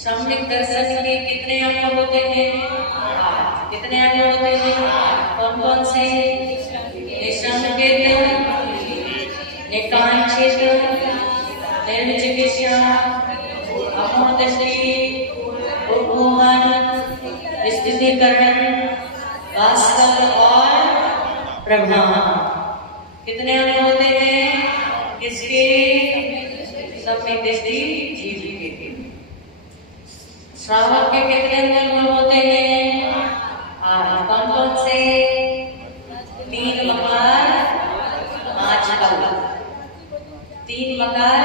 सम्यक दर्शन के कितने अंग होते हैं? 8। कितने अंग होते हैं? कौन कौन से? निसंकेत, निकांक्षित, निर्विचिकित्सा, अमोदृष्टि, उपमोहन, स्थितीकरण, वास्तव और प्रभाव। कितने अंग होते हैं? किसके? सम्यक दृष्टि जीव के। श्रावक के कितने अंग होते हैं? 8। कौन कौन से? 3 मकार 5 कल। 3 मकार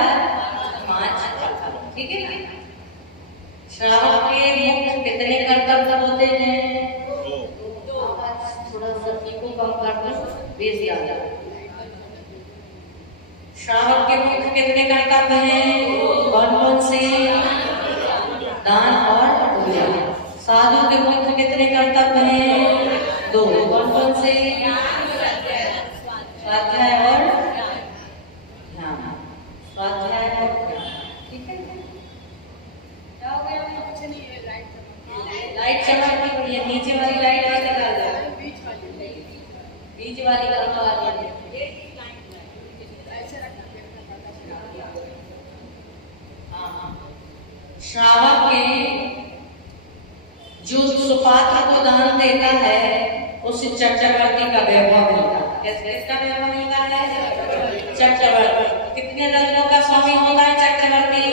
5 कल। ठीक है ना? श्रावक के मुख्य कितने कर्तव्य होते हैं? 2। थोड़ा सा इको कम कर दो, बेस ज्यादा। श्रावक के मुख्य कितने कर्तव्य हैं? कौन कौन से? दान और पूजा। साधु के मुख्य कितने कर्तव्य हैं? 2। कौन कौन से? स्वाध्याय और ध्यान। स्वाध्याय और ध्यान। ठीक है? लाइट चला के नीचे वाली लाइट निकाल दो, बीच वाली करवा वाली। श्रावक के जो सुपात्र को दान देता है उसे चक्रवर्ती का वैभव मिलता है। किसका वैभव मिलता है? चक्रवर्ती। कितने रत्नों का स्वामी होता है चक्रवर्ती?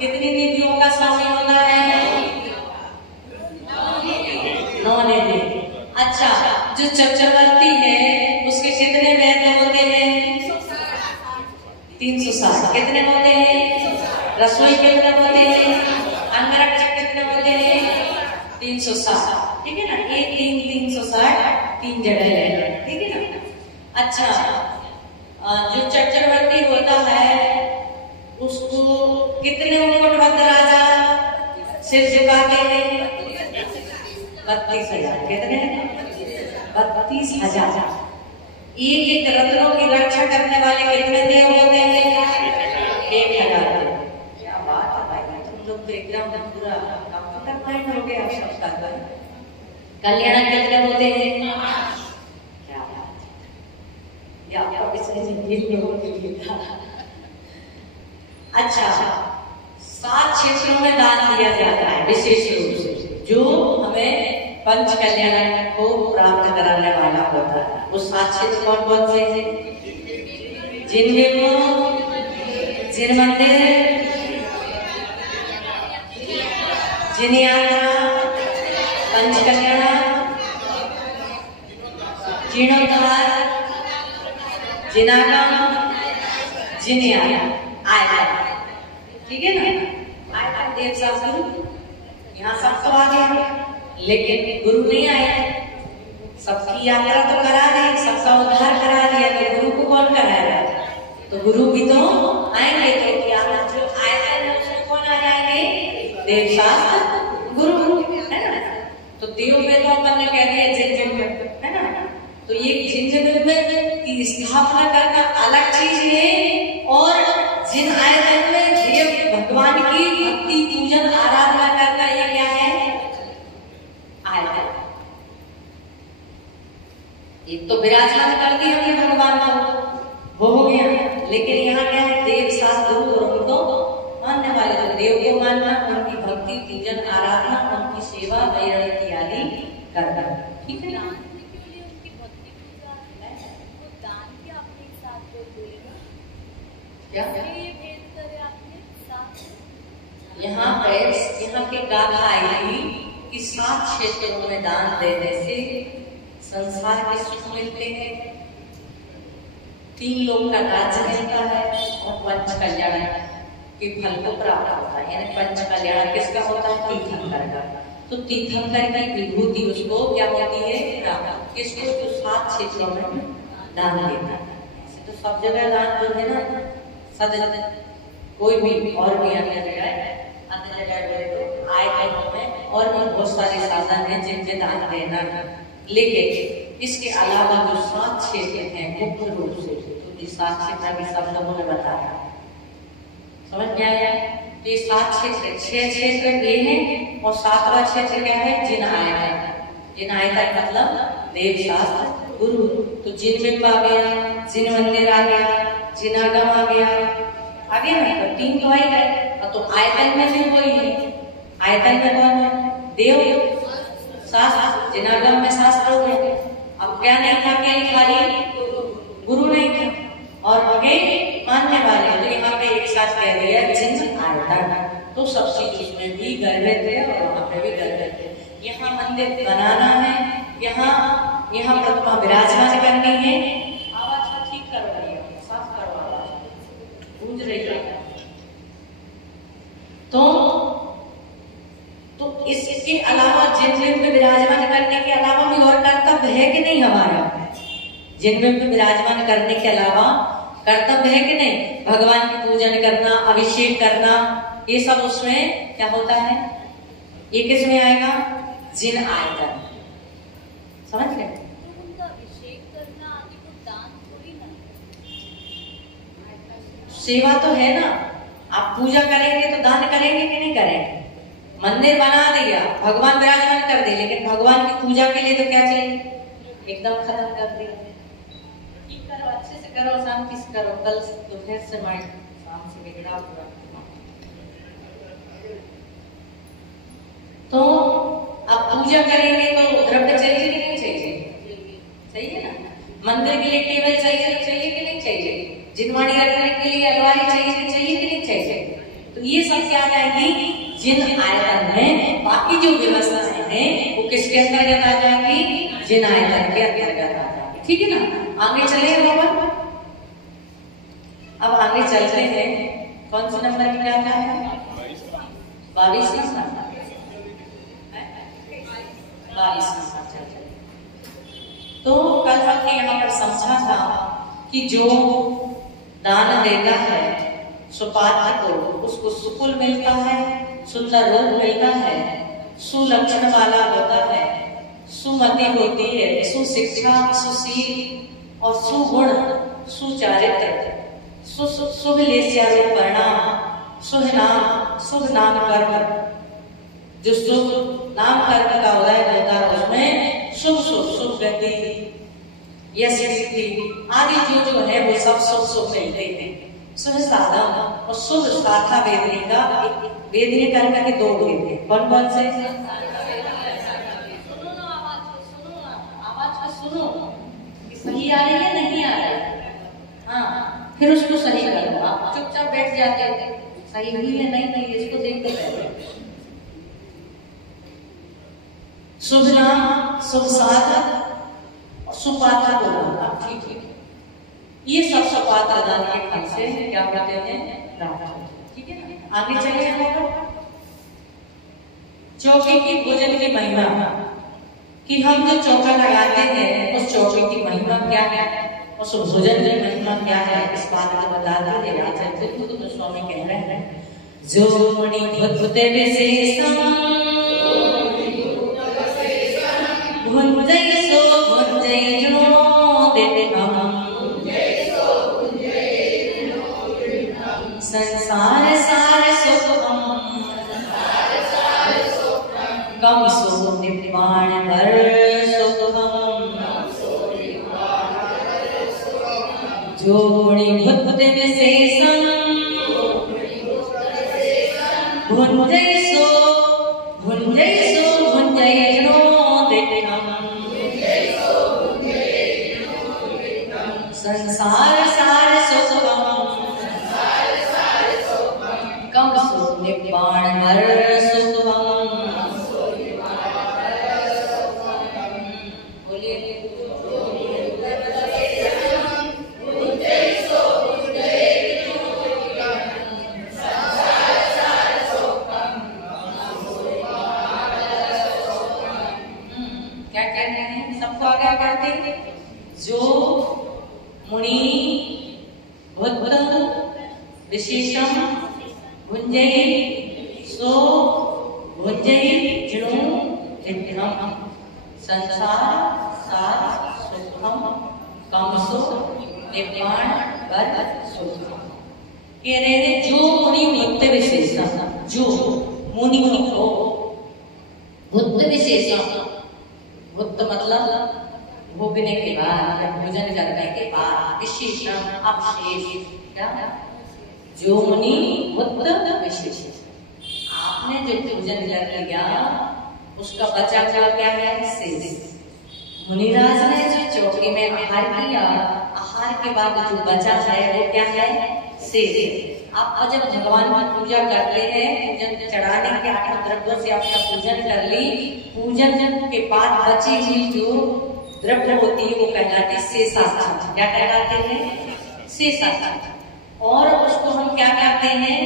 कितनी निधियों का स्वामी होता है? 9 निधि। अच्छा, जो चक्रवर्ती है उसके कितने वैद्य होते हैं? 360। कितने होते हैं? रसोई कितने होते हैं? अंगरक्षक कितने होते हैं? 360। ठीक है ना? 1 3 360 3 जगह है। ठीक है ना? अच्छा, जो चक्रवर्ती होता है उसको कितने मुकुटबद्ध राजा सिर झुकाते हैं? 32,000। कितने? 32,000। एक एक रत्नों की रक्षा करने वाले कितने देव होते हैं? 1,000। तो एकदम पूरा कंप्यूटर माइंड हो गया आप सबका। कल्याण कितने होते हैं? क्या बात है, या अच्छा, 7 क्षेत्रों में दान दिया जाता है विशेष रूप से, जो हमें पंच कल्याण को प्राप्त कराने वाला होता है। वो 7 क्षेत्र कौन कौन से हैं? जिन मंदिर, जिन यात्रा, पंच कल्याण, जीर्णोद्धार, जिनागम, जिनयात्रा, आयतन। ठीक है ना? आयतन देव शास्त्र यहाँ सब तो आ गया, लेकिन गुरु नहीं आए। सबकी यात्रा तो करा दी, सबका उद्धार करा दिया, तो गुरु को कौन कराएगा? तो गुरु भी तो आएंगे। तो क्या जो आयतन है उसमें कौन आ जाएंगे? देव शास्त्र गुरु, है ना? तो देव में तो अपन ने कह दिया जिन में, है ना? तो ये जिन में की स्थापना करना अलग चीज है, और जिन आयतन में देव भगवान की भक्ति पूजन आराधना करना, ये क्या है? आयतन। एक तो विराजमान कर दी हमने भगवान को, वो हो गया। लेकिन यहाँ क्या है? देव शास्त्र गुरु और उनको मानने वाले, तो देव को मानना, उनकी भक्ति पूजन आराधना, उनकी सेवा इत्यादि करना। ठीक है ना? क्या यहाँ के गाथा आई कि 7 क्षेत्रों में दान देने से संसार के सुख मिलते हैं, 3 लोक का राज्य मिलता है, और पंच कल्याण के फल को प्राप्त होता है। यानी पंच कल्याण किसका होता है? तीर्थंकर का। तो तीर्थंकर की विभूति उसको क्या होती है? प्राप्त। किसको? जो 7 क्षेत्रों में दान देता है। तो सब जगह दान जो है ना, कोई भी और भी अन्य जगह आय में और भी बहुत सारे साधन हैं जिनसे दान देना है। लेकिन इसके अलावा जो 7 क्षेत्र हैं मुख्य रूप से, तो ये 7 क्षेत्र भी सब लोगों ने बताया, समझ में आया? ये 7 क्षेत्र, 6 क्षेत्र ये हैं और 7वां क्षेत्र क्या है? जिन आयतन। जिन आयतन मतलब देव शास्त्र गुरु। तो जिन बिंब आ गया, जिन मंदिर आ गया, जिन आगम आ गया, आगे ना तो 3 तो आ ही गए। तो आयतन में भी कोई है, आयतन में कौन है? देव शास्त्र, जिनागम में शास्त्र हो गया। अब क्या नहीं था? क्या खाली गुरु नहीं था और आगे मानने वाले। तो यहाँ पे एक साथ कह दिया जिन आयतन। तो सब चीज उसमें भी गर्भित है और वहां पे भी गर्भित है। यहाँ मंदिर बनाना है, यहाँ प्रतिमा विराजमान करनी है। आवाज ठीक करवाइए, साफ करवा, गूंज रही है। तो इसके अलावा जिन बिंब विराजमान करने के अलावा भी और कर्तव्य है कि नहीं हमारा? जिन बिंब विराजमान करने के अलावा कर्तव्य है कि नहीं? भगवान की पूजन करना, अभिषेक करना, ये सब उसमें क्या होता है? ये किस में आएगा? जिन आयतन। समझ गए? अभिषेक करना आदि को दान थोड़ी ना, सेवा तो है ना। आप पूजा करेंगे तो दान करेंगे कि नहीं करेंगे? मंदिर बना दिया, भगवान विराजमान कर दे, लेकिन भगवान की पूजा के लिए तो क्या चाहिए? एकदम खत्म कर दिया। ठीक करो, अच्छे से करो, शांति से करो। कल दोपहर से माइंड शाम से बिगड़ा हुआ। तो अब पूजा करेंगे तो द्रव्य चाहिए कि नहीं चाहिए? चाहिए ना। मंदिर के लिए टेबल चाहिए तो चाहिए कि नहीं चाहिए? जिनवाणी रखने के लिए अलमारी चाहिए कि नहीं चाहिए? तो ये सब क्या जाएंगी? जिन आयतन में। बाकी जो व्यवस्थाएं हैं वो किसके अंतर्गत आ जाएंगी? जिन आयतन के अंतर्गत आ जाएंगी। ठीक है ना। आगे चले बाबा। अब आगे चलते हैं। कौन से नंबर की क्या है? 22 नंबर। 22 नंबर। तो कल हमने यहाँ पर समझा था कि जो दान देता है सुपात्र को, उसको सुकुल मिलता है, सुंदर रूप मिलता है, सुलक्षण वाला होता है, सुमति होती है, सुशिक्षा, सुशील और सुगुण, सुचारित्र, शुभ लेस्यारूप परिणाम, शुभ नाम कर्म। जो शुभ नाम कर्म का उदय होता है उसमें शुभ गति, यश सिद्धि आदि जो है वो सब शुभ मिलते हैं। शुभ साधन और शुभ शाखा वेदनी का वेदनी कर्म के 2 भेद हैं। कौन कौन से? सुनो ना, आवाज को सुनो कि सही आ रही है नहीं आ रही है। हाँ, फिर उसको सही कर दो। आप चुपचाप बैठ जाते हैं, सही हुई है नहीं, इसको देखते रहते। शुभ नाम, शुभ साधन, सुपात्र बोलना। ठीक है, ये सब सुपात्र दान के फल से क्या कहते हैं? प्राप्त। ठीक है ना। आगे चलिए हम लोग चौकी की भोजन की महिमा, कि हम जो चौका लगाते हैं उस चौकी की महिमा क्या है, उस भोजन की महिमा क्या है, इस बात को बता दीजिए। आचार्य तो स्वामी कह रहे हैं जो मणि भुते विशेषम भुंजय सो भुंजय जो देते हम संसार सार सुखम कम सो निप्पाण भर सुखम जो गुणी भुत विशेषम भुंजय सो भुंजय जो देते हम संसार सार सुखम कम सो निप्पाण भर सुखम। क्या कह रहे हैं? सबको आगे करते जो मुनि भुत विशेषम भुंजय सो भुंजय जिणु नित्यम संसार सार सुखम कम सो निप्पाण वर सुखम। कह रहे हैं जो मुनि भक्त विशेषम जो मुनियों को बुद्ध विशेषण, बुद्ध मतलब भोगने के बाद या भोजन करने के बाद, विशेषण अवशेष, क्या जो मुनि बुद्ध विशेषण, आपने जो भोजन कर लिया उसका बचा हुआ क्या है, शेष। मुनिराज ने जो चौकी में आहार किया, आहार के बाद जो बचा है वो क्या है, शेष। आप जब भगवान की पूजा करते हैं, पूजन चढ़ाने के 8 द्रव्यों से आपका पूजन कर ली, पूजन के बाद बची हुई जो द्रव्य होती है वो कहलाती है शेषार्थ। क्या कहलाते हैं, शेषार्थ। और उसको हम क्या कहते हैं,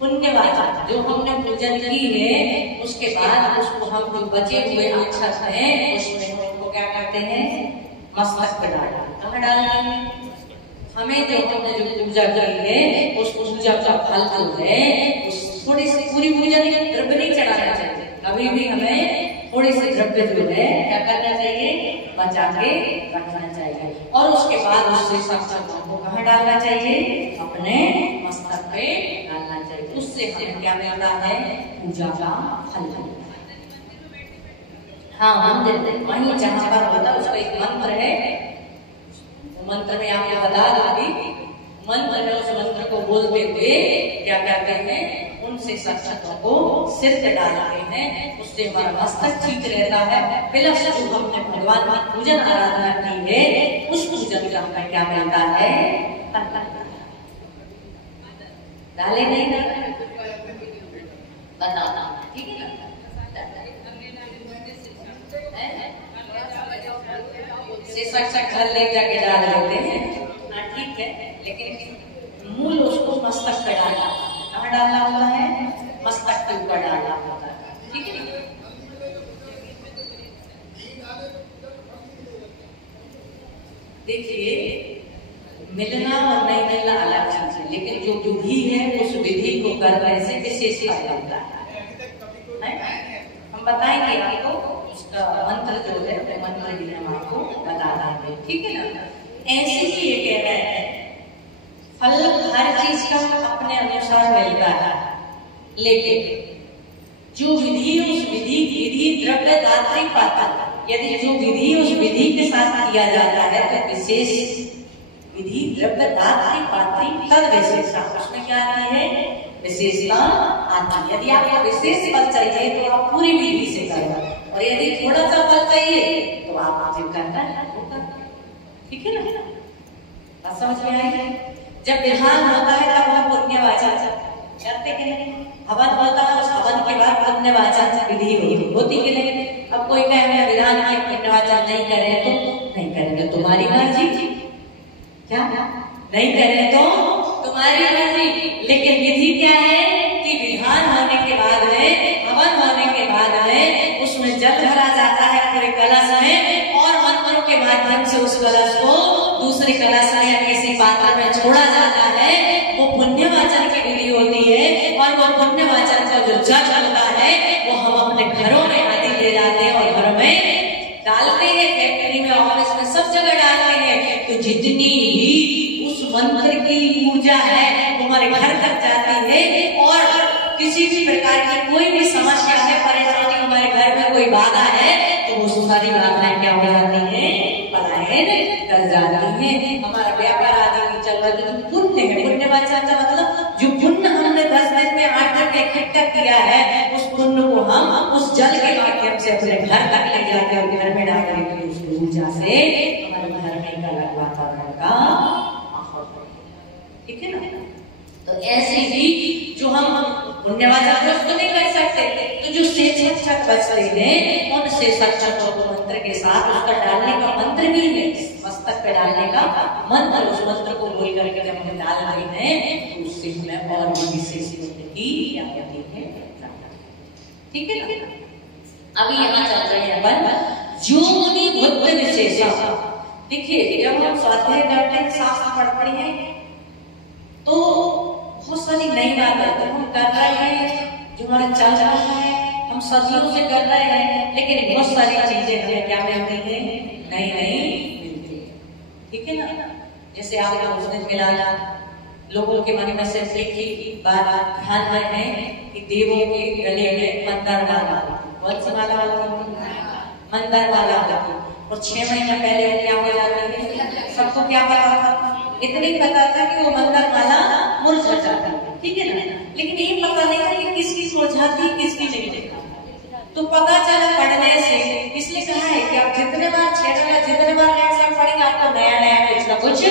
पुण्यवाचन। जो हमने पूजन की है उसके बाद उसको हम जो बचे हुए अक्षत हैं उसमें उनको क्या कहते हैं, मस्तक पे डालना। कहाँ डालना है, हमें जो हमने जो पूजा की है उस पूजा का फल जो है उस थोड़ी सी, पूरी पूजा नहीं, द्रव्य नहीं चढ़ाना चाहिए, कभी भी हमें थोड़ी सी द्रव्य जो है क्या करना चाहिए, बचा के रखना चाहिए। और उसके बाद उससे सब को कहाँ डालना चाहिए, अपने मस्तक पे डालना चाहिए। उससे हमें क्या मिलता है, पूजा का फल। हाँ, मंदिर वहीं जहाँ पर होता है उसका एक मंत्र है, मंत्र में आपको बता दूंगी, मंत्र है, उस मंत्र को बोलते हुए क्या कहते हैं, उनसे सक्षतों को सिर पे डालते हैं, उससे हमारा मस्तक ठीक रहता है। प्लस जो हमने भगवान की पूजन आराधना की है उस पूजन का हमें क्या मिलता है, डाले नहीं बताना, ठीक है ना। घर ले जाके डाल देते हैं, हाँ ठीक है, लेकिन मूल उसको मस्तक पे डालना, कहाँ डालना होता है, मस्तक के ऊपर डालना होता है, ठीक है। देखिए, मिलना और नहीं मिलना अलग चीज है, लेकिन जो विधि है उस विधि को करने से विशेष फायदा होता है। हम बताएंगे आपको उसका मंत्र जो है, मंत्र भी हम आपको बता देंगे, ठीक है ना। ऐसे ही ये कह रहे हैं, फल हर चीज का अपने अनुसार मिलता है, लेकिन जो विधि उस विधि द्रव्य दात्री पाता, यदि जो विधि उस विधि के साथ किया जाता है तो विशेष विधि द्रव्य दात्री पात्री तद विशेषता, उसमें क्या आती है, विशेषता आती है। यदि आपको विशेष फल चाहिए तो आप पूरी विधि से करना, और यदि थोड़ा सा फल चाहिए तो आप जो करना है वो करना, ठीक है ना। बात समझ में आई। जब विधान होता है तब हम पुण्यवाचन करते कि नहीं, हवन होता है उस हवन के बाद पुण्यवाचन विधि होती कि नहीं। अब कोई कहे विधान की पुण्यवाचन नहीं करे तो नहीं करेंगे, तुम्हारी मर्जी, क्या नहीं करें तो तुम्हारी मर्जी, लेकिन विधि क्या है कि विधान होने के बाद में, हवन होने के बाद में उसमें जल भरा जाता है पूरे कलश में, और मंत्रों के माध्यम से उस कलश को दूसरे कलश में या किसी पात्र में छोड़ा जाता है। वो पुण्यवाचन की विधि होती है, और वो पुण्यवाचन का जो जल होता है वो हम अपने घरों में आदि ले जाते हैं और घर में डालते हैं, फैक्ट्री में, ऑफिस में, सब जगह डालते हैं। तो जितनी ही उस मंत्र की ऊर्जा है वो हमारे घर तक जाती है, और किसी भी प्रकार की कोई भी समस्या है, परेशानी, हमारे घर में कोई बाधा है तो वो सारी बाधाएं क्या हो जाती है, पलायन कर जाती है। हमारा व्यापार आदि नहीं चल रहा, जो पुण्य है, पुण्यवाचन का मतलब जो पुण्य हमने 10 दिन में 8 दिन इकट्ठा किया है, उस पुण्य को हम उस जल के माध्यम से अपने घर तक ले जाते हैं, घर में डालते हैं, उस ऊर्जा से हमारे घर में एक अलग वातावरण का माहौल, ठीक है ना। तो ऐसे ही जो हम पुण्यवाचन तो नहीं कर सकते, तो जो शेषाक्षत बचते हैं उन शेषाक्षतों को मंत्र के साथ उसका डालने का मंत्र भी है, मस्तक पे डालने का मंत्र, उस मंत्र को बोल करके जब हम डाल रहे हैं तो उससे हमें और भी विशेष की क्या होती है, ठीक है ना। अभी यहाँ चल रहे हैं अपन जो मुनि बुद्ध विशेषण। देखिए, जब हम स्वाध्याय करते हैं, शास्त्र पढ़ते हैं तो बहुत सारी नई बातें हम कर रहे हैं, जो हमारा चल रहा है, हम सदियों से कर रहे हैं, लेकिन बहुत सारी चीजें हमें क्या मिलती है, नई मिलती है, ठीक है ना। जैसे आपने उस दिन मिला लोगों के मन में से एक ही बात ध्यान में है कि देवों के गले में मंदार माला, कौन सी माला होती है? मंदार माला होती है। और 6 महीने पहले वो क्या हो जाती है? सबको क्या पता था? इतनी पता था कि वो मंदार माला मुरझा जाती है, ठीक है ना? लेकिन ये पता नहीं था कि किसकी मुरझाती किसकी नहीं। तो पता चला पढ़ने से, इसलिए कहा है कि आप जितने बार छेड़ेगा, जितने बार नेट से पढ़ेंगे, आपको नया नया कुछ ना कुछ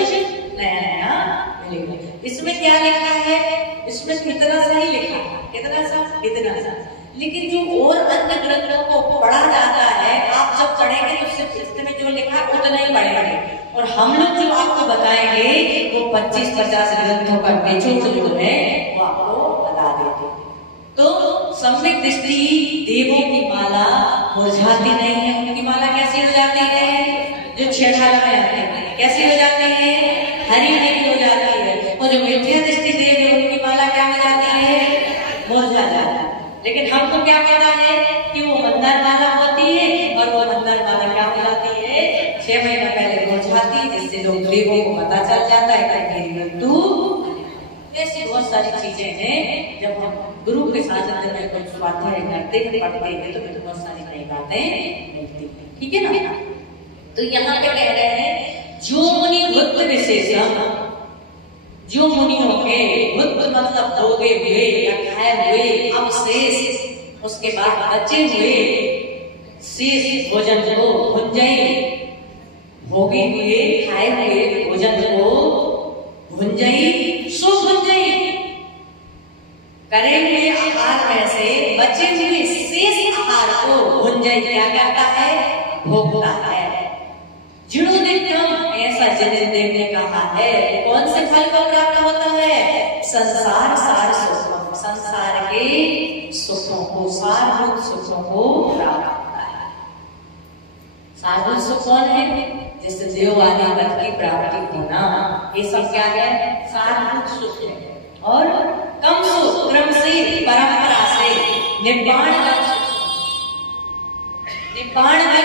नया नया मिलेगा। इसमें क्या लिखा है? इसमें कितना सा ही लिखा है, कितना सा। लेकिन जो और अन्य ग्रंथों को पढ़ा जाता है, आप जब पढ़ेंगे तो सिर्फ इसमें जो लिखा है उतना ही पढ़ेंगे। और हम लोग जो आपको बताएंगे वो 25-50 ग्रंथों का निचोड़ जो है वो आपको बता देंगे। तो सम्यक दृष्टि देवों की माला मुरझाती नहीं है। उनकी माला कैसी हो जाती है? जो छेड़छाड़ में आते हैं कैसी हो जाती है? हरी हरी हो जाती है। और जो मिथ्या दृष्टि देव है उनकी माला क्या हो जाती है? मुरझा जाती है। लेकिन हमको क्या पता है कि वो मंदार माला होती है, और वो मंदार माला क्या हो जाती है? 6 महीने पहले मुरझाती है, जिससे लोग देवों को पता चल जाता है कि तू। ऐसी बहुत सारी चीजें हैं, जब हम गुरु के साथ में कुछ स्वाध्याय करते हैं, पढ़ते हैं, तो बहुत सारी नई बातें मिलती हैं, ठीक है ना? तो यहाँ पे कह रहे हैं जो मुनि भूत विशेषम, जो मुनियों के भूत मतलब भोगे हुए या खाए हुए अवशेष, उसके बाद बचे हुए शेष भोजन को भुंजई, भोगे हुए खाए हुए भोजन को भुंजई, सो भुंजई करे हुए आहार में से बचे हुए शेष आहार को भुंजई क्या करता है? भोगता है। जिणोदित्यम, ऐसा जिनेंद्र ने कहा है, कौन से फल को प्राप्त होता है? संसार सार सुख, संसार के सुखों को, सारभूत सुखों को प्राप्त होता है। सारभूत सुख कौन है? जैसे देव आदि पद की प्राप्ति होना, ये सब क्या है? सारभूत सुख है। और कम सुख क्रम से, परंपरा से निब्बाण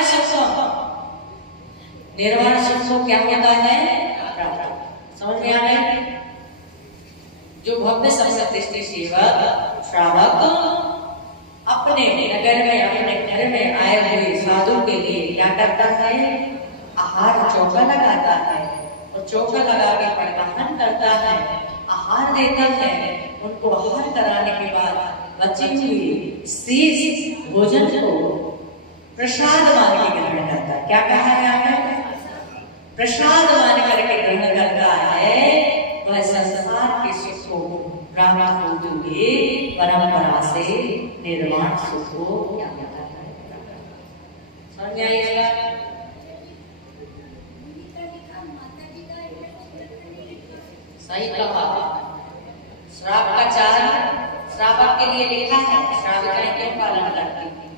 सुख, निर्वाण सुख को क्या होता है? प्राप्त। समझ में आ गया? जो भव्य संसदृष्टि सेवक श्रावक अपने नगर में, अपने घर में आए हुए साधु के लिए क्या करता है? आहार चौका लगाता है, और चौका लगा के परिवहन करता है, आहार देता है। उनको आहार कराने के बाद बचे हुए शेष भोजन को प्रसाद मान के ग्रहण करता है। क्या कहा है आपने? प्रसाद मान करके ग्रहण करता है। वह संसार के सुख को प्राप्त होते हुए परंपरा से निर्वाण सुख को क्या करता है? समझ में आइएगा? सही कहा। श्राप का चार श्रावक के लिए लिखा है, श्राविकाएं क्यों पालन करती हैं?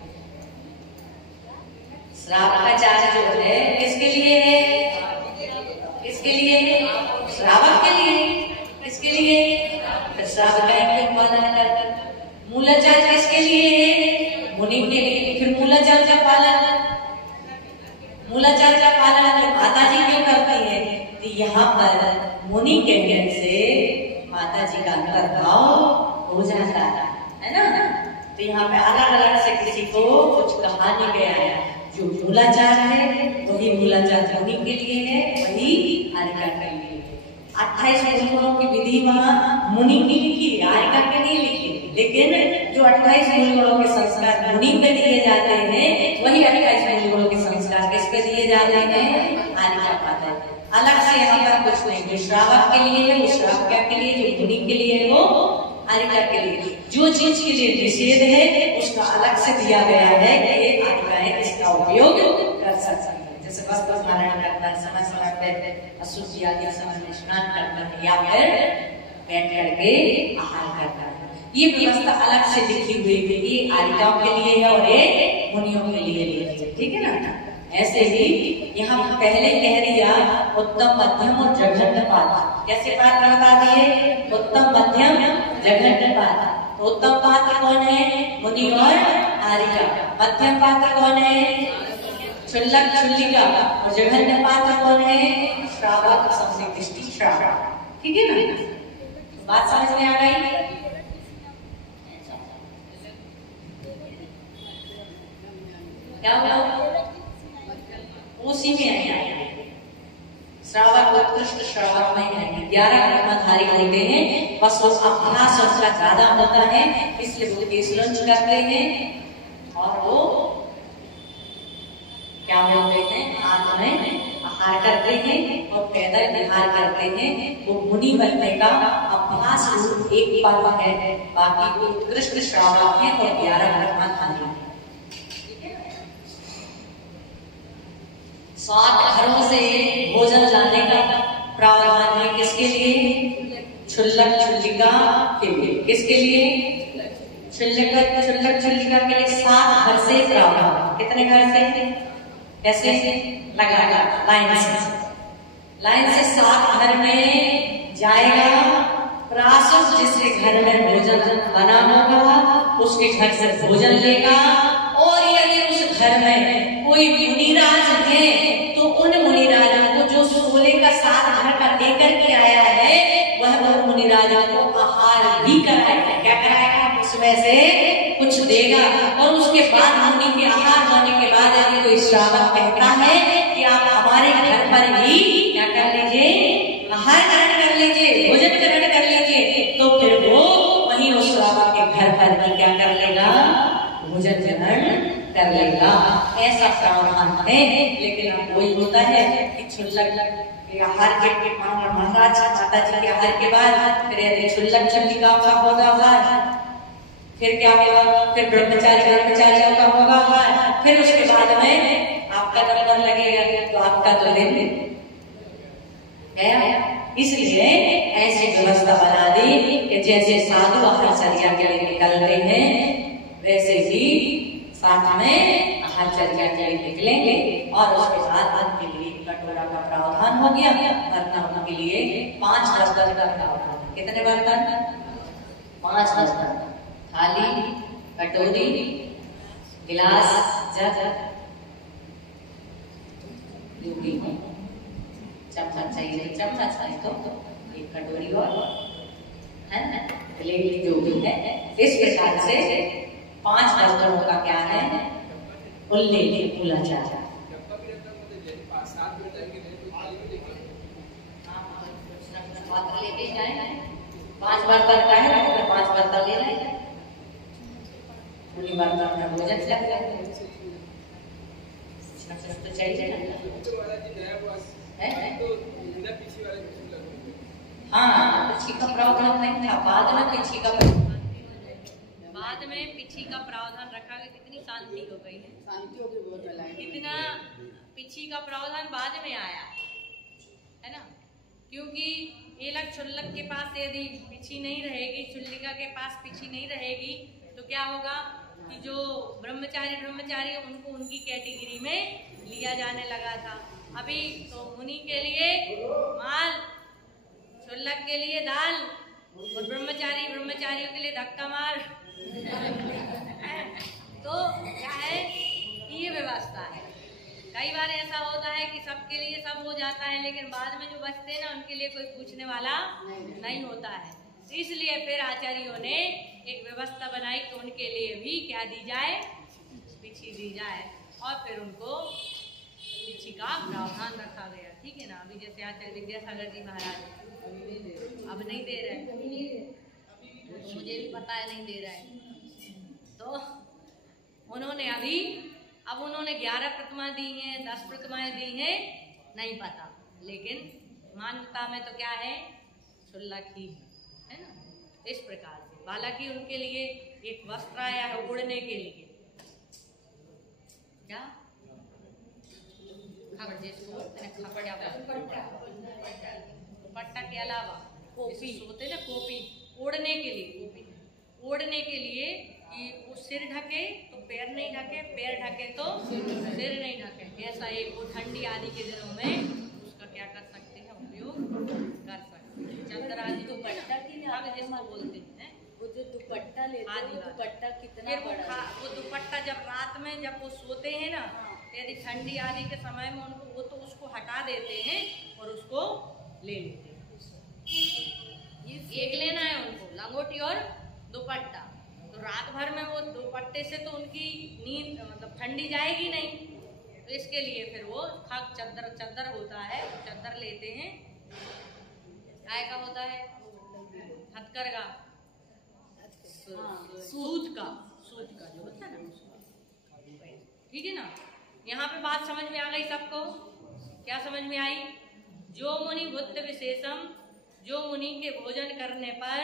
श्राप का चार जो है किसके लिए है? किसके लिए? श्रावक के लिए। किसके लिए? श्राविकाएं क्यों पालन करती? मूलाचार किसके लिए है? मुनि के लिए। फिर मूलाचार का पालन, मूलाचार का पालन माता जी क्यों करती है? तो यहाँ पर मुनि के कहने से माता जी का अंतर्भाव हो जाता है ना? तो यहाँ पे अलग अलग से किसी को कुछ कहा नहीं गया है। जो मूलाचार है वही मूलाचार मुनि के लिए है, वही हारिका के लिए। 28 मूलगुणों की विधि वहाँ मुनि की लिखी, हारिका के नहीं लिखी। लेकिन जो 28 मूलगुणों के संस्कार मुनि पे दिए जाते हैं, वही 28 मूलगुणों के संस्कार किस पे दिए जाते हैं? हारिका पाता है। अलग से यहाँ पर कुछ नहीं। जो श्रावक के लिए है वो श्राविका के लिए, जो मुनि के लिए है वो हारिका के लिए। जो चीज के लिए निषेध है उसका अलग से दिया गया है कि ये हारिकाएं इसका उपयोग कर सकती है। जैसे वस्त्र धारण करना, समय समय पे अशुचि आदि समय में स्नान करना, या फिर बैठ करके आहार करना। ये व्यवस्था अलग से लिखी हुई है। ये हारिकाओं के लिए है और ये मुनियों के लिए, ठीक है ना? ऐसे ही यहाँ पहले कह दिया उत्तम मध्यम और जघन्य पात्र। कैसे पात्र बता दिए? उत्तम मध्यम जघन्य पात्र। तो उत्तम पात्र कौन है? मुनि और हारिका। मध्यम पात्र कौन है? क्षुल्लक क्षुल्लिका। और जघन्य पात्र कौन है? श्रावक संसिष्टि श्रावक। ठीक है ना? बात समझ में आ गई? क्या हुआ? उसी में आएंगे श्रावक, उत्कृष्ट श्रावक में आएंगे। 11 कर्मधारी होते हैं, बस वो अभ्यास उसका ज्यादा होता है, इसलिए वो केस लॉन्च करते हैं और वो क्या बोलते हैं, हाथ में आहार करते हैं और पैदल विहार करते हैं। वो मुनि बनने का अभ्यास रूप एक पर्व है, बाकी उत्कृष्ट श्रावक है और 11 कर्मधारी है। 7 घरों से भोजन लाने का प्रावधान है, किसके लिए? क्षुल्लक छुल्लिका के लिए। किसके लिए? क्षुल्लक छुल्लिका के लिए 7 घर से प्रावधान। कितने घर से? कैसे? लगा लाइन से 7 घर में जाएगा। प्रासुर जिसके घर में भोजन बना होगा उसके घर से भोजन लेगा, और यदि उस घर में कोई मुनिराज है तो उन मुनिराजों को जो 16 का 7 घर का लेकर के आया है वह मुनिराजों को आहार भी कराएगा। क्या कराएगा? उसमें से कुछ देगा। और उसके बाद मुनि के आहार होने के बाद यदि कोई श्रावक कहता है कि आप हमारे घर पर ही क्या कर लीजिए, आहार ग्रहण कर लीजिए, भोजन ग्रहण कर लीजिए, तो फिर वो वहीं उस श्रावक के घर पर ही क्या कर लेगा, भोजन ग्रहण कर लेगा। ऐसा प्रावधान है। लेकिन अब वही होता है कि क्षुल्लक के आहार के महाराज माता जी के आहार के बाद फिर यदि क्षुल्लक छुल्लिका का होगा, फिर क्या होगा, फिर ब्रह्मचारियों का होगा, फिर उसके बाद में आपका नंबर लगेगा, तो आपका तो दिन है। इसलिए ऐसी व्यवस्था बना दी कि जैसे साधु आहारचर्या के लिए निकलते हैं वैसे ही साथ में आहारचर्या के लिए निकलेंगे। और उसके बाद उनके लिए कटोरा का प्रावधान हो गया, वरना उनके लिए 5 बर्तन का प्रावधान। कितने बर्तन? 5 बर्तन, थाली, कटोरी, गिलास, जग, चम्मच चाहिए, चम्मच नहीं तो एक कटोरी और है ना, प्लेट जो भी है। इस प्रकार से 5 बर्तनों का क्या है, उल्ला जाता है। पात्र लेके जाए, 5 बर्तन का है तो 5 बर्तन ले लें, पूरी बर्तन में भोजन लग जाए तो चाहिए। हाँ, पिछी का प्रावधान नहीं था, बाद में पिछी का प्रावधान रखा गया। कितनी शांति हो गई है, शांति हो गई बहुत। कितना पिछी का प्रावधान बाद में आया है ना, क्योंकि एलक छुल्लक के पास यदि पिछी नहीं रहेगी, छुल्लिका के पास पिछी नहीं रहेगी, तो क्या होगा कि जो ब्रह्मचारी उनको उनकी कैटेगरी में लिया जाने लगा था। अभी तो मुनि के लिए माल, छुल्लक के लिए दाल और ब्रह्मचारियों के लिए धक्का मार। तो क्या है, ये व्यवस्था है। कई बार ऐसा होता है कि सबके लिए सब हो जाता है, लेकिन बाद में जो बचते हैं ना उनके लिए कोई पूछने वाला नहीं होता है। तो इसलिए फिर आचार्यों ने एक व्यवस्था बनाई कि उनके लिए भी क्या दी जाए, पिछी दी जाए, और फिर उनको पिछी का प्रावधान रखा गया। ठीक है ना। अभी जैसे आचार्य विद्यासागर जी महाराज अब नहीं दे रहे, मुझे भी पता है नहीं दे रहा है, तो उन्होंने अब उन्होंने 11 प्रतिमा दी हैं, 10 प्रतिमाएं दी हैं, नहीं पता, लेकिन मान्यता में तो क्या है, क्षुल्लक ही है ना। इस प्रकार से हालांकि उनके लिए एक वस्त्र आया है उड़ने के लिए, क्या खबर जिसको दुपट्टा के अलावा कोपी होते ना, कोपी ओढ़ने के लिए, ओढ़ने के लिए कि वो सिर ढके तो पैर नहीं ढके, पैर ढके तो सिर नहीं ढके, ऐसा एक वो ठंडी आदि के दिनों में उसका क्या कर सकते हैं, उपयोग कर सकते हैं। चंद्र आदि दुपट्टा की जिसको बोलते हैं, वो जो दुपट्टा लेते हैं, दुपट्टा कितना बड़ा, वो दुपट्टा जब रात में जब वो सोते हैं ना, यदि ठंडी आदि के समय में उनको वो तो उसको हटा देते हैं और उसको ले लेते हैं। एक लेना है उनको, लंगोटी और दुपट्टा, तो तो रात भर में वो दुपट्टे से तो उनकी नींद मतलब ठंडी जाएगी नहीं, तो इसके लिए फिर वो खाक चद्दर होता है, चद्दर लेते हैं, काय का होता है, हथकर का, सूत का जो होता है ना, ठीक है ना। यहाँ पे बात समझ में आ गई सबको? क्या समझ में आई? जो मुनि भुक्त विशेषम, जो मुनि के भोजन करने पर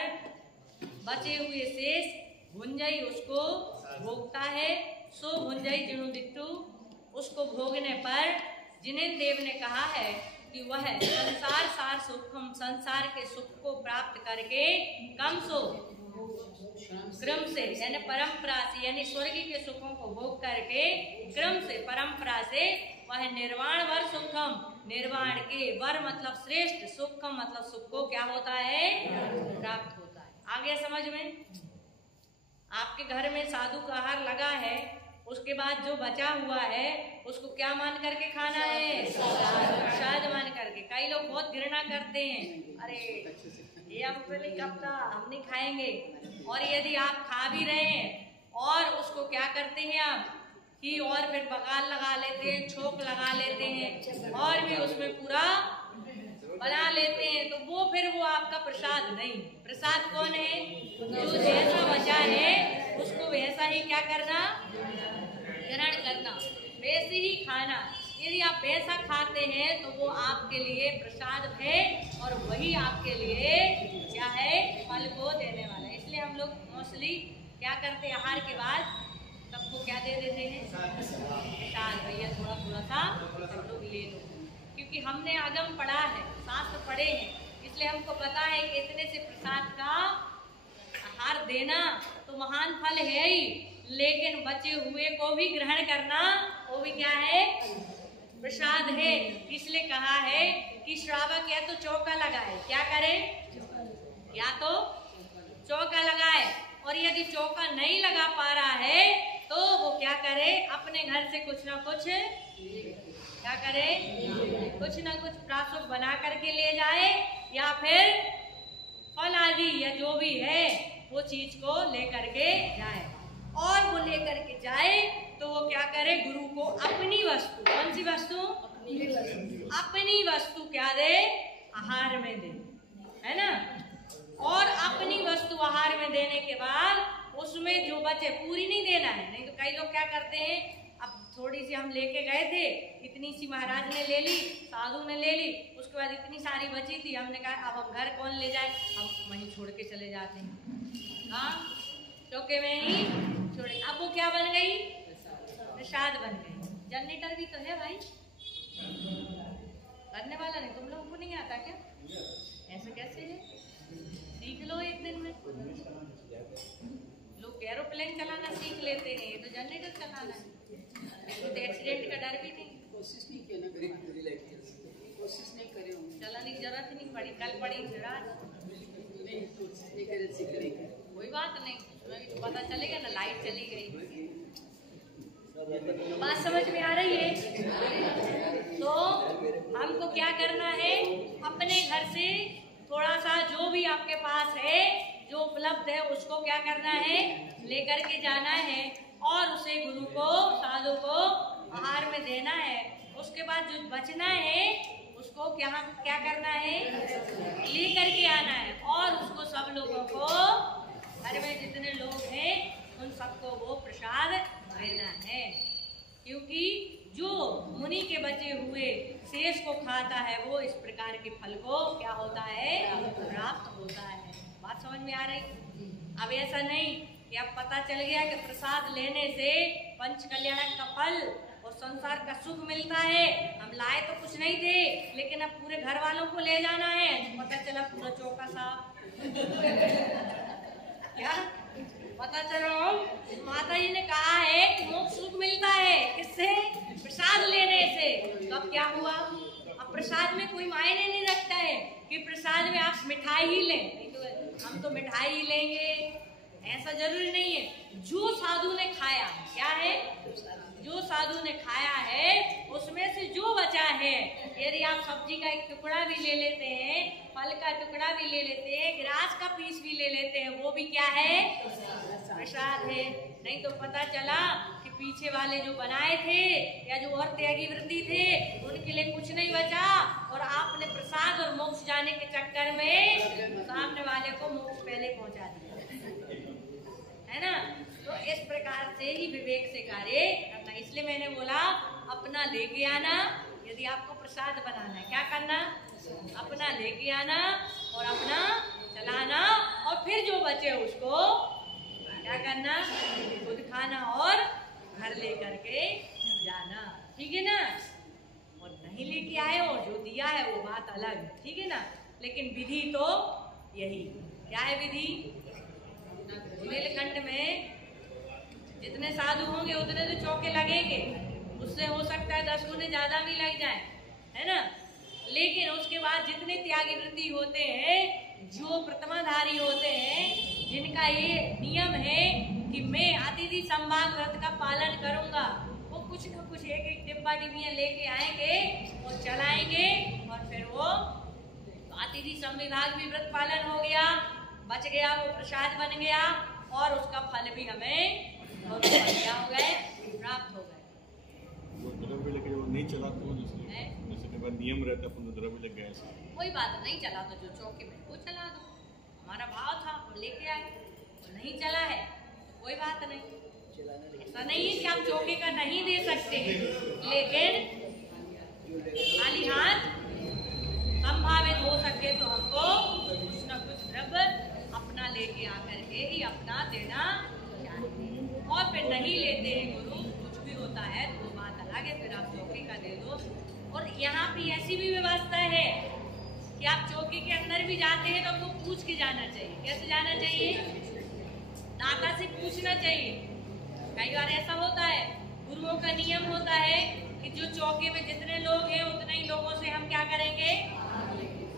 बचे हुए शेष भुंजई उसको भोगता है, सो भुंजई जिणु दिट्टू, उसको भोगने पर जिनेन्द्र देव ने कहा है कि वह संसार सार सुखम, संसार के सुख को प्राप्त करके कम सो क्रम से यानी परंपरा से, यानी स्वर्ग के सुखों को भोग करके क्रम से परंपरा से वह निर्वाण वर सुखम, निर्वाण के वर मतलब श्रेष्ठ, सुखम मतलब सुख को क्या होता है, प्राप्त होता है। आ गया समझ में? आपके घर में साधु का आहार लगा है, उसके बाद जो बचा हुआ है उसको क्या मान करके खाना है, प्रसाद मान करके। कई लोग बहुत घृणा करते हैं, अरे ये हम तो नहीं कपता, हम नहीं खाएंगे। और यदि आप खा भी रहे हैं और उसको क्या करते हैं आप कि और फिर बगाल लगा लेते हैं, छोक लगा लेते हैं और भी उसमें पूरा बना लेते हैं, तो वो फिर वो आपका प्रसाद नहीं। प्रसाद कौन है? जो जैसा बचा है उसको वैसा ही क्या करना, ग्रहण करना, वैसे ही खाना। यदि आप वैसा खाते हैं तो वो आपके लिए प्रसाद है और वही आपके लिए क्या है, फल को देने वाला है। इसलिए हम लोग मोस्टली क्या करते हैं, आहार के बाद सबको क्या दे देते हैं, प्रसाद। भैया थोड़ा थोड़ा सा सब लोग ले लो, क्योंकि हमने आगम पढ़ा है, शास्त्र पढ़े हैं, इसलिए हमको पता है कि इतने से प्रसाद का आहार देना तो महान फल है ही, लेकिन बचे हुए को भी ग्रहण करना वो भी क्या है, प्रसाद है। इसलिए कहा है कि श्रावक या तो चौका लगाए, क्या करे, या तो चौका लगाए, और यदि चौका नहीं लगा पा रहा है तो वो क्या करे, अपने घर से कुछ ना कुछ क्या करे, कुछ ना कुछ प्राशुक बना करके ले जाए, या फिर फल आदि या जो भी है वो चीज को लेकर के जाए। और वो लेकर के जाए तो वो क्या करे, गुरु को अपनी वस्तु, कौन सी वस्तु, अपनी वस्तु क्या दे, आहार में दे, है ना। और अपनी वस्तु आहार में देने के बाद उसमें जो बचे, पूरी नहीं देना है, नहीं तो कई लोग क्या करते हैं, अब थोड़ी सी हम लेके गए थे, इतनी सी महाराज ने ले ली, साधु ने ले ली, उसके बाद इतनी सारी बची थी, हमने कहा अब हम घर कौन ले जाए, हम वहीं छोड़ के चले जाते हैं, हाँ चौके में ही छोड़े। अब वो क्या बन गई, प्रसाद बन गई। जनरेटर भी तो है भाई, करने वाला नहीं, तुम लोगों को नहीं आता क्या, ऐसे कैसे है, सीख लो एक दिन में। लोग एरोप्लेन चलाना सीख लेते हैं, ये तो जनरेटर चलाना है, तो एक्सीडेंट का डर भी नहीं। कोशिश नहीं किया ना, कोशिश नहीं करे, चलाने की जरूरत नहीं पड़ी, कल पड़ी कोई बात नहीं, तो पता चलेगा ना, लाइट चली गई। बात समझ में आ रही है? तो हमको क्या करना है, अपने घर से थोड़ा सा जो भी आपके पास है, जो उपलब्ध है, उसको क्या करना है, लेकर के जाना है और उसे गुरु को, साधु को आहार में देना है। उसके बाद जो बचना है उसको क्या करना है, लेकर के आना है और उसको सब लोगों को, घर में जितने लोग हैं उन सबको वो प्रसाद देना है। क्योंकि जो मुनि के बचे हुए शेष को खाता है वो इस प्रकार के फल को क्या होता है, प्राप्त होता है। बात समझ में आ रही? अब ऐसा नहीं कि अब पता चल गया कि प्रसाद लेने से पंच कल्याणक का फल और संसार का सुख मिलता है, हम लाए तो कुछ नहीं थे, लेकिन अब पूरे घर वालों को ले जाना है, पता चला पूरा चौका साफ क्या पता चलो, माता जी ने कहा है कि मोक्ष सुख मिलता है किससे, प्रसाद लेने से। तो अब क्या हुआ, अब प्रसाद में कोई मायने नहीं रखता है कि प्रसाद में आप मिठाई ही लें, नहीं तो हम तो मिठाई ही लेंगे, ऐसा जरूरी नहीं है। जो साधु ने खाया, क्या है, जो साधु ने खाया है उसमें से जो बचा है, यदि आप सब्जी का एक टुकड़ा भी ले लेते हैं, फल का टुकड़ा भी ले लेते हैं, ग्रास का पीस भी ले लेते हैं, वो भी क्या है, प्रसाद है, नहीं तो पता चला कि पीछे वाले जो बनाए थे या जो और त्यागी वृत्ति थे उनके लिए कुछ नहीं बचा, और आपने प्रसाद और मोक्ष जाने के चक्कर में सामने वाले को मोक्ष पहले पहुंचा दिया, है ना। तो इस प्रकार से ही विवेक से कार्य करना। इसलिए मैंने बोला अपना लेके आना, यदि आपको प्रसाद बनाना है क्या करना, अपना लेके आना और अपना चलाना, और फिर जो बचे उसको क्या करना, खुद खाना और घर लेकर के जाना, ठीक है ना। और नहीं लेके आए और जो दिया है वो बात अलग है, ठीक है ना। लेकिन विधि तो यही क्या है, विधि बुंदेलखंड में जितने साधु होंगे उतने तो चौके लगेंगे, उससे हो सकता है 10 गुने ज्यादा भी लग जाए, है ना। लेकिन उसके बाद जितने त्यागी वृत्ति होते हैं, जो प्रतिमाधारी होते हैं, जिनका ये नियम है कि मैं अतिथि संवाद व्रत का पालन करूंगा, वो कुछ न कुछ एक एक डिब्बा डिब्बियां लेके आएंगे और चलाएंगे, और फिर वो अतिथि संविभाग भी व्रत पालन हो गया, बच गया, वो प्रसाद बन गया, और उसका फल भी हमें क्या हो गए, प्राप्त हो गए। वो द्रव्य लेके जो नहीं चला तो जैसे कई बार नियम रहता है, द्रव्य लग गया ऐसा कोई बात नहीं, चला तो जो चौके में वो चला दो, हमारा भाव था हम लेके आए, तो नहीं चला है कोई बात नहीं। ऐसा नहीं है कि आप चौके का नहीं दे सकते, लेकिन खाली हाथ संभावित हो सके तो हमको कुछ न कुछ द्रव्य अपना लेके आकर के ही अपना देना चाहिए। और फिर नहीं लेते हैं गुरु, कुछ भी होता है तो वो बात अलग है, फिर आप चौके का दे दो। और यहाँ पे ऐसी भी व्यवस्था है कि आप चौके के अंदर भी जाते हैं तो आपको पूछ के जाना चाहिए। कैसे जाना चाहिए, दाता से पूछना चाहिए। कई बार ऐसा होता है, गुरुओं का नियम होता है कि जो चौके में जितने लोग हैं उतने ही लोगों से हम क्या करेंगे,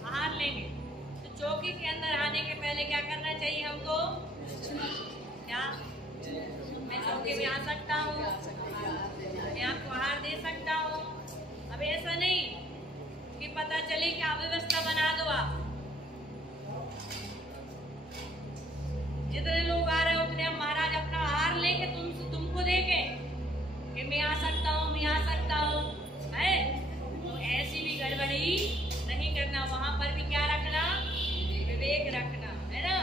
आहार लेंगे। तो चौके के अंदर आने के पहले क्या करना चाहिए हमको, क्या मैं चौके में आ सकता हूँ, मैं आपको आहार दे सकता हूँ। अब ऐसा नहीं कि पता चले कि अव्यवस्था बना दो, आप जितने लोग आ रहे हैं उतने महाराज अपना आहार लेके तुमको देके कि मैं आ सकता हूँ, मैं आ सकता हूँ, है। तो ऐसी भी गड़बड़ी नहीं करना, वहां पर भी क्या रखना, विवेक रखना, है ना।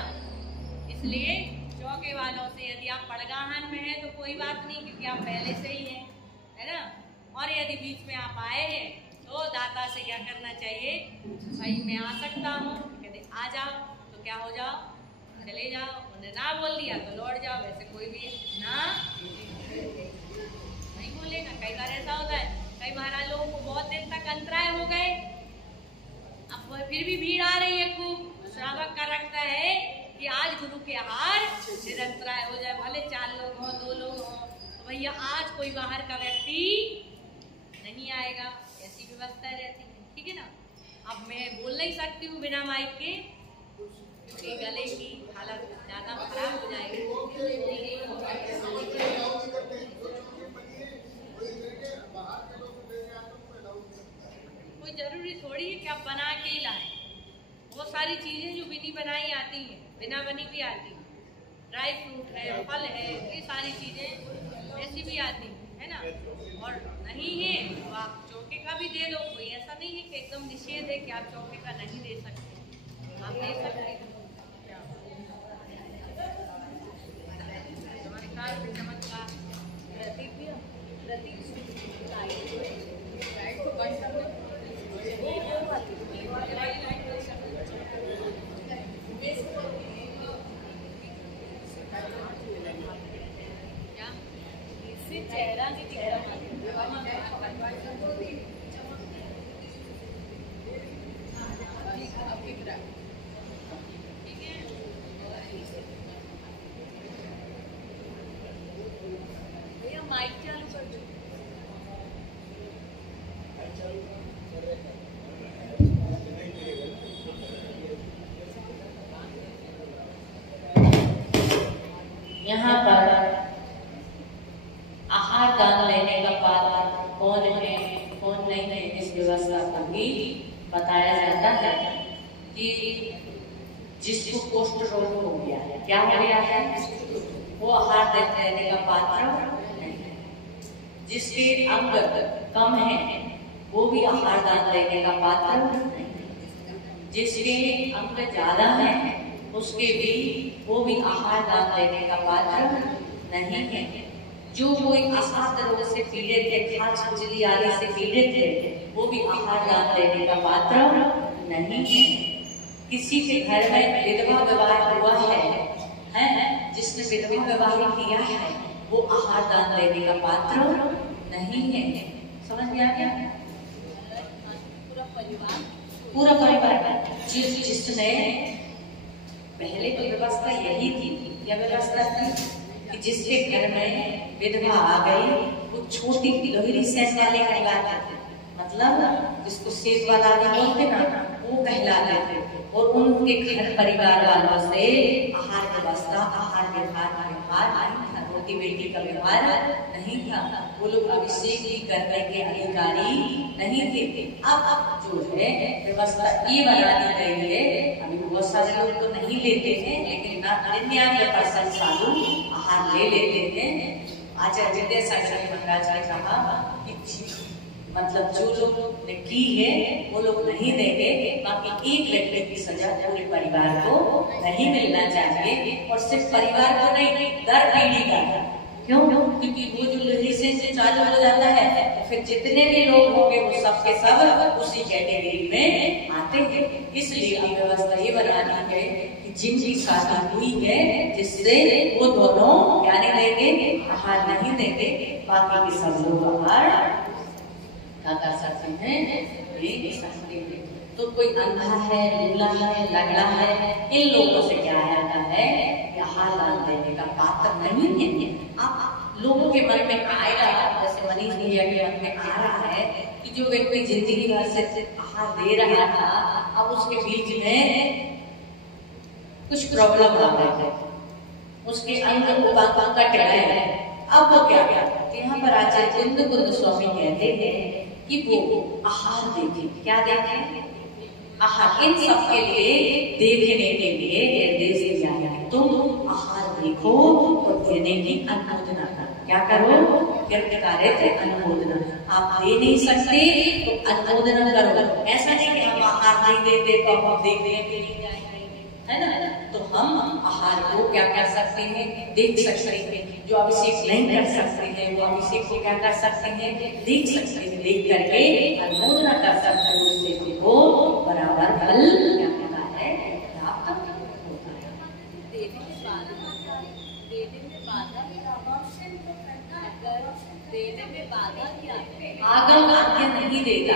इसलिए चौके वालों से यदि आप पड़गाहन में हैं तो कोई बात नहीं, क्योंकि आप पहले से ही हैं, है ना। और यदि बीच में आप आए हैं तो दाता से क्या करना चाहिए, भाई मैं आ सकता हूँ, कहते आ जाओ, तो क्या हो जाओ, चले जाओ। उन्हें ना बोल दिया तो लौट जाओ, वैसे कोई भी ना नहीं बोलेगा। कई बार ऐसा होता है, कई महाराज लोगों को बहुत दिन तक अंतराय हो गए, अब फिर भी भीड़ आ रही है खूब, श्रावक का रखता है कि आज गुरु के आहार निरंतराय हो जाए, भले 4 लोग हों 2 लोग हों, तो भैया आज कोई बाहर का व्यक्ति नहीं आएगा, ऐसी व्यवस्था रहती है, ठीक है ना। अब मैं बोल नहीं सकती हूँ बिना माइक के, क्योंकि गले की हालत ज्यादा खराब हो जाएगी। कोई जरूरी थोड़ी है कि आप बना के ही लाएं, बहुत सारी चीजें जो बिनी बनाई आती हैं, बिना बनी भी आती है, ड्राई फ्रूट है, फल है, ये सारी चीजें ऐसी भी आती है ना। और नहीं है तो आप चौके का भी दे दो, कोई ऐसा नहीं है कि एकदम निषेध है कि आप चौके का नहीं दे सकते, आप दे सकते हैं। हमारे काल में चमत्कार चेहरा नहीं दिख रहा, ठीक है। भैया माइक चालू कर दो। यहाँ पर आहार दान लेने का पात्र कौन है कौन नहीं है, इस व्यवस्था को भी बताया जाता है कि जिसको कुष्ठ रोग हो गया है, क्या हो गया है, वो आहार देने का पात्र नहीं है। जिसके अंग कम है वो भी आहार दान लेने का पात्र नहीं है। जिसके अंग ज्यादा है उसके भी वो भी आहार दान लेने का पात्र नहीं है। जो कोई असाध्य रोग से पीड़ित है, खाज खुजली आदि से पीड़ित है, वो भी आहार दान लेने का पात्र नहीं है। किसी के घर में विधवा विवाह हुआ है, जिसने विधवा विवाह किया है वो आहार दान लेने का पात्र नहीं है। समझ में आ गया? पूरा परिवार जिसने पहले तो व्यवस्था यही थी, क्या व्यवस्था थी कि जिसके घर में विधवा आ गई वो छोटी लोहरी सेन वाले कहलाते थे, मतलब जिसको सेज वाला बोलते ना, वो कहलाते थे। और उनके घर परिवार वालों से आहार व्यवस्था, आहार व्यवहार नहीं था, रोटी बेटी का व्यवहार नहीं था। वो लोग अभिषेक भी करने के अधिकारी नहीं थे। अब जो है व्यवस्था ये बना दी गई है, अभी बहुत सारे लोग तो नहीं लेते हैं, लेकिन 99% साधु आहार ले लेते हैं। आचार्य विद्यासागर महाराज ने कहा कि मतलब जो लोग ने की है वो लोग नहीं देंगे, बाकी एक व्यक्ति की सजा पूरे परिवार को नहीं मिलना चाहिए। और सिर्फ परिवार को नहीं, दर पीढ़ी का। क्यों? क्योंकि वो जो लोहरी से चालू हो जाता है तो फिर जितने भी लोग होंगे वो सबके सब उसी कैटेगरी में आते हैं। इसलिए व्यवस्था ये बनानी है कि जिनकी शादी हुई है जिससे वो दोनों क्या नहीं देंगे, आहार नहीं देंगे, बाकी के सब लोग आहार कर सकते हैं, ले सकते हैं। तो कोई अंधा है, लूला है, लंगड़ा है, इन लोगों से क्या आता है, आहार दान देने का पात्र नहीं है। अब लोगों के मन में आएगा, जैसे मनीष भैया के मन में आ रहा है कि जो व्यक्ति जिंदगी भर से आहार दे रहा था, अब उसके बीच में कुछ प्रॉब्लम आ गई है, उसके अंग उपांग कट गए। अब वो क्या करते हैं? यहाँ पर आचार्य कुंद स्वामी कहते हैं कि वो आहार देखे। क्या देखे? आहार। इन सबके लिए देखने के लिए निर्देश दिया है, तुम आहार देखो और देने की अनुमोदना करो। क्या करो? अनुमोदना। आप दे नहीं सकते तो अनुमोदना करो। ऐसा नहीं कि हम आहार नहीं देते तो हम देखने के लिए जाएंगे, है ना? तो हम आहार को क्या कर सकते हैं? देख सकते हैं। जो अभिषेक नहीं कर सकते हैं वो अभिषेक को क्या कर सकते हैं? देख सकते हैं। देख करके अनुमोदना कर सकते हैं, उससे वो बराबर फल क्या होता है, प्राप्त होता है। आगम आज्ञा नहीं देता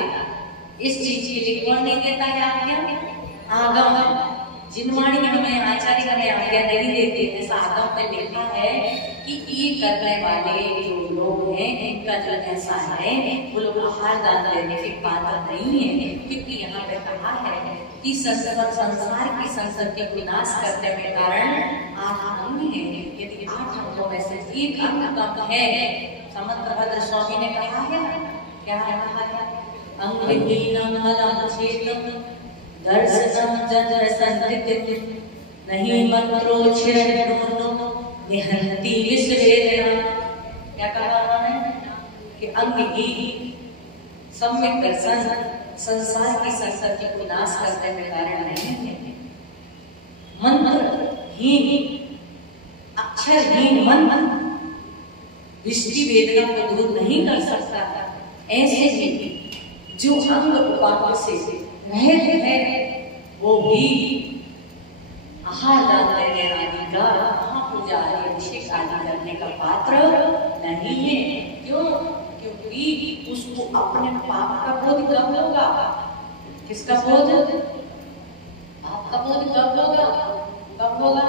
इस चीज के लिए। कौन नहीं देता है आज्ञा? आगम। जिनवाणी हमें आचार्य हमें आज्ञा नहीं देते। जैसा आगम में लिखा है कि ये करने वाले जो लोग हैं इनका जो ऐसा है वो लोग आहार दान लेने के पात्र नहीं है। क्योंकि यहाँ पे कहा है कि संसार की संस्कृति को नाश करने के कारण 8 अंग है। यदि 8 अंगों में से एक अंग कम है, समंतभद्र स्वामी ने कहा है, क्या कहा है? अंगहीनम मलम चेतम दर्शनम जन्म संतित नहीं मंत्रोच्चारण निहंति विश्वेदना। क्या कहा उन्होंने? कि अंगहीन सम्यक दर्शन संसार की संस्कृति को नाश करने में कारण नहीं है। मंत्रहीन, अक्षरहीन मन दृष्टि वेदना को दूर नहीं कर सकता। ऐसे ही जो अंग उपांग से रहित है वो भी आहार दान देने आदि का, महापूजा आदि अभिषेक आदि करने का पात्र नहीं है। क्यों? क्योंकि उसको अपने पाप का बोध कब होगा? किसका बोध? पाप का बोध कब होगा? कब होगा?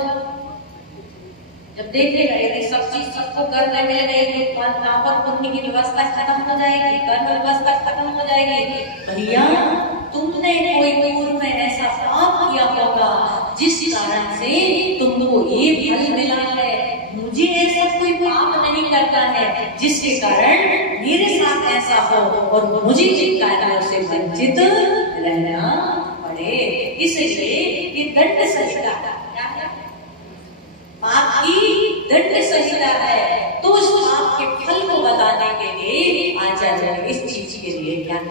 जब देखेगा यदि सब चीज सबको करने में लगे तो पाप पुण्य की व्यवस्था खत्म हो जाएगी, कर्म व्यवस्था खत्म हो जाएगी। भैया तुमने कोई पूर्व में ऐसा पाप किया होगा जिस कारण से तुमको ये फल मिला है। मुझे ऐसा कोई पाप नहीं करता है जिसके कारण मेरे साथ ऐसा हो और मुझे जिन कार्यों से वंचित रहना पड़े। इसलिए ये दंड संहिता, पाप की दंड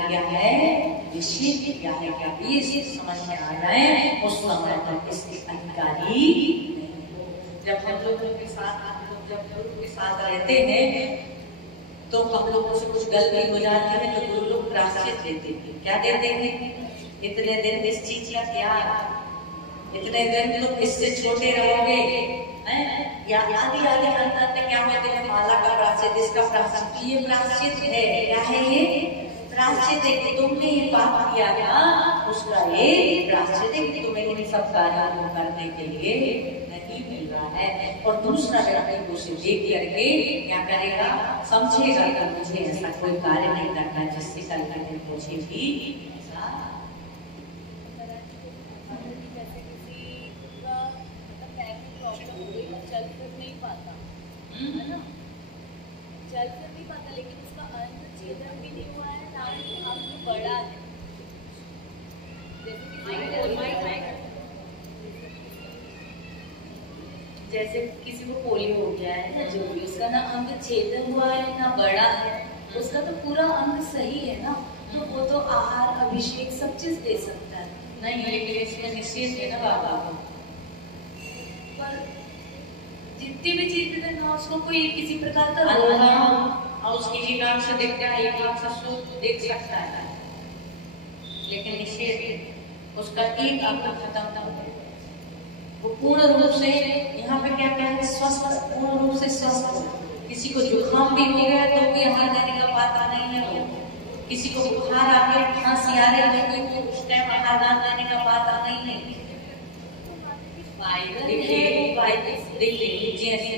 किया है, निषेध किया है। क्या ये समझ में आ जाए उस समय तक इसके अधिकारी नहीं हो। जब हम लोगों के साथ जब गुरु के साथ रहते हैं तो हम लोगों से कुछ गलती हो जाती है तो गुरु लोग प्रायश्चित देते हैं। क्या देते हैं? इतने दिन इस चीज का त्याग, इतने दिन तुम इससे छोटे रहोगे, या आदि आदि अंत में क्या कहते हैं, माला का प्रायश्चित, इसका प्रायश्चित, ये प्रायश्चित है। क्या है ये? प्रायश्चित है कि तुमने ये पाप किया था, उसका ये प्रायश्चित है कि तुम्हें इन सब कार्यों को करने के लिए नहीं मिल रहा है। और दूसरा व्यक्ति उसे देख करके क्या करेगा, समझेगा कि मुझे ऐसा कोई कार्य नहीं करना जिससे कल तक मुझे भी चल फिर नहीं पाता, लेकिन उसका अंत छेदन भी नहीं हुआ है, ना ही अंत बड़ा है। जैसे किसी को पोलियो हो गया है ना, जो भी उसका ना अंग छेदन हुआ है ना बड़ा है, उसका तो पूरा अंग सही है ना, तो वो तो आहार अभिषेक सब चीज दे सकता है। नहीं, लेकिन इसमें निषेध है ना बाबा। पर जितनी भी चीज ना उसको कोई किसी प्रकार का और उसकी एक आंख से देखता है, एक आंख से सूत देख सकता है, लेकिन निषेध उसका एक अंग खत्म ना हो, वो पूर्ण रूप से यहाँ पे क्या क्या है, स्वस्थ, पूर्ण रूप से स्वस्थ हो। किसी को जुकाम भी हो गया तो भी आहार देने का पात्र नहीं है वो, किसी को बुखार आ गया, खांसी आ रही है तो उस टाइम आहार देने का पात्र नहीं है। देखिए जैसे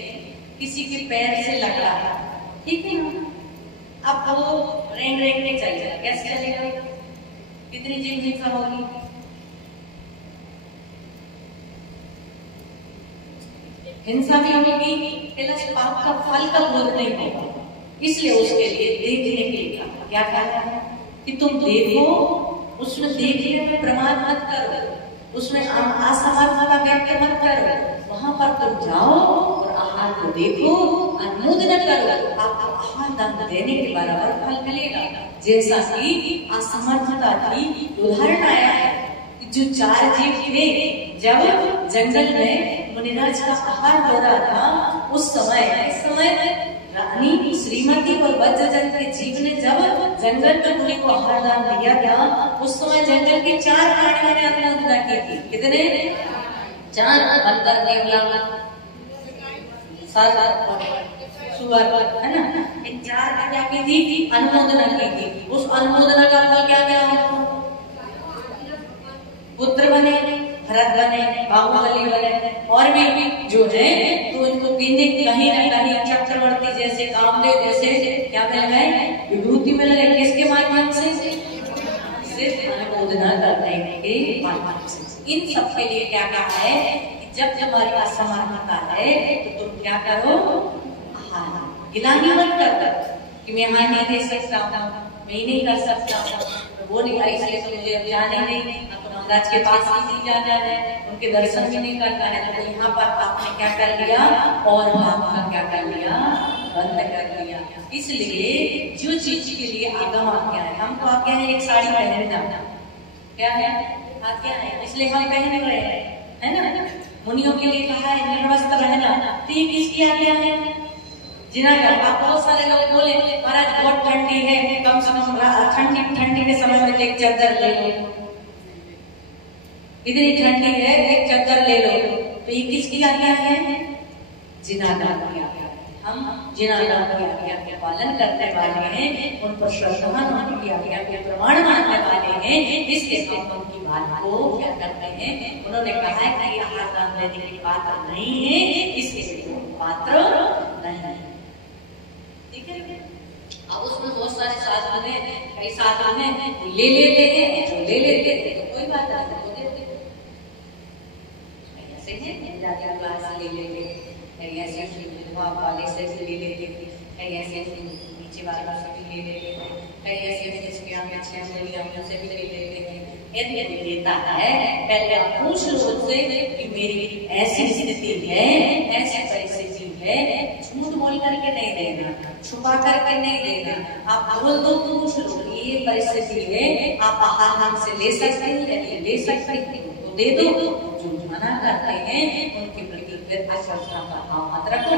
किसी के पैर से लगा, ठीक है, अब वो रेंग रेंग के चलेगा, कैसे चलेगा? कितनी जिंदगी होगी? हिंसा भी होगी, प्लस पाप का फल का बोध नहीं होगा। इसलिए उसके लिए देखने के लिए क्या कहा है कि तुम देखो, उसमें देखने में प्रमाद मत करो, उसमें असमर्थता व्यक्त मत करो, वहां पर तुम जाओ और आहार को देखो, अनुमोदन करो, आपको आहार दान देने के बराबर फल मिलेगा। जैसा कि असमर्थता की उदाहरण आया है, जो 4 जीव थे, जब जंगल में मुनिराज का आहार हो रहा था, उस समय रानी श्रीमती और वज्रजन के जीव ने जब जंगल में मुनि को आहार दान दिया था, उस समय जंगल के 4 प्राणियों ने अनुमोदना की थी। कितने? 4, बंदर, नेवला, सुअर, है ना, इन 4 ने क्या की थी? अनुमोदना की थी। उस अनुमोदना का फल क्या क्या है? पुत्र बने, भरत बने, बाहुबली बने, और भी जो है तो इनको कहीं न कहीं चक्रवर्ती जैसे, कामदेव जैसे क्या मिल गए? विभूति मिल गए। किसके माध्यम से? सिर्फ अनुमोदना करने के माध्यम से। इन सब के लिए क्या कहा है कि जब हमारी असमर्थता है तो तुम क्या करो? गिलानी मत कर कि मैं यहाँ नहीं दे सकता हूँ, मैं नहीं कर सकता, वो नहीं आई इसलिए तो मुझे अब जाने नहीं, महाराज के पास नहीं जाना है, उनके दर्शन भी नहीं करना है। तो यहाँ पर आपने क्या कर लिया? और आपका क्या कर लिया? बंद कर लिया। इसलिए जो चीज के लिए आगम आज्ञा है, हमको आज्ञा है एक साड़ी पहनना, क्या है? आज्ञा है, इसलिए हम पहन रहे हैं, है ना। मुनियों के लिए कहा है निर्वस्त्र रहना, तो ये किसकी आज्ञा है? जिन्हें आप बहुत सारे लोग बोले महाराज बहुत ठंडी है, कम से कम ठंडी के समय में एक चादर ले लो, इतनी ठंडी है एक चादर ले लो, तो ये किसकी आज्ञा है? जिनादान की आज्ञा। हम जिनादान की आज्ञा के पालन करने वाले हैं, उन पर श्रद्धावान उनकी आज्ञा के प्रमाण मानने वाले हैं। इसके साथ उनकी बात को क्या करते हैं? उन्होंने कहा है कि आहार दान देने के पात्र नहीं है, इसलिए पात्र नहीं है, ठीक है। अब उसमें बहुत सारे साधन है, कई साधन है ले लेते हैं, जो ले लेते हैं तो कोई बात नहीं, ले लेते, ऐसे विधवा वाले से ले लेते, ऐसे नीचे वालों से भी ले लेते, ऐसे जिसके आगे 6 उंगलियां से भी ले लेते हैं। यदि लेता है, पहले आप पूछ लो उससे कि मेरी ऐसी स्थिति है, ऐसी परिस्थिति है, झूठ बोल करके नहीं देना, छुपा करके नहीं देना। आप बोल दो तो पूछ लो ये परिस्थिति है, आप आहार हमसे ले सकते हैं, यदि ले सकते हैं तो दे दो। जो मना करते हैं उनके प्रति फिर अश्रद्धा का भाव मत रखो।